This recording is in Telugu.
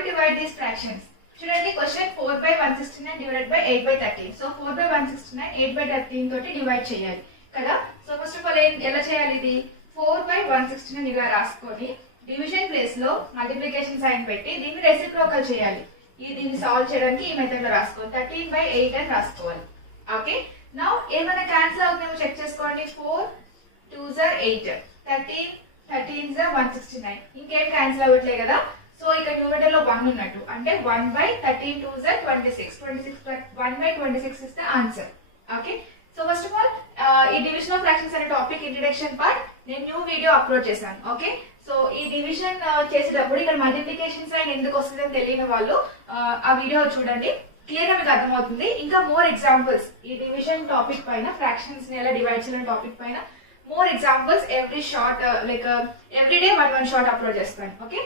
to divide these fractions? చూడండి క్వశ్చన్ 4/169 divided by 8/13. సో 4/169 8/13 తోటి డివైడ్ చేయాలి కదా. సో ఫస్ట్ ఆఫ్ ఆల్ ఎలా చేయాలి? ఇది 4/169 ఇలా రాసుకొని డివిజన్ ప్లేస్ లో మల్టిప్లికేషన్ సైన్ పెట్టి దీన్ని రెసిప్రోకల్ చేయాలి. దీన్ని సాల్వ్ చేయడానికి ఈ మెథడ్ లో రాసుకోవాలి. 13/8 అని రాసుకోవాలి. ఓకే, నౌ ఏమైనా క్యాన్సిల్ అవుతుందేమో చెక్ చేసుకోండి. 4 2s are 8, 13 13s are 169. ఇంకేం క్యాన్సిల్ అవ్వట్లే కదా. సో ఇక్కడ న్యూమరేటర్ లో 1 ఉన్నట్టు, అంటే 1/13 2s are 26. 1/26 is the answer. Okay, so first of all ఈ డివిజన్ ఆఫ్ ఫ్రాక్షన్స్ అనే టాపిక్ ఇంట్రడక్షన్ పార్ట్ నేను న్యూ వీడియో అప్లోడ్ చేశాను. ఓకే, సో ఈ డివిజన్ చేసేటప్పుడు ఇక్కడ మల్టిప్లికేషన్ సైన్ ఎందుకు వస్తుందని తెలియని వాళ్ళు ఆ వీడియో చూడండి, క్లియర్ గా మీకు అర్థమవుతుంది. ఇంకా మోర్ ఎగ్జాంపుల్స్ ఈ డివిజన్ టాపిక్ పైన, ఫ్రాక్షన్స్ ని ఎలా డివైడ్ చేయాలని టాపిక్ పైన more examples every shot like every day 1 short upload చేస్తాను. ఓకే.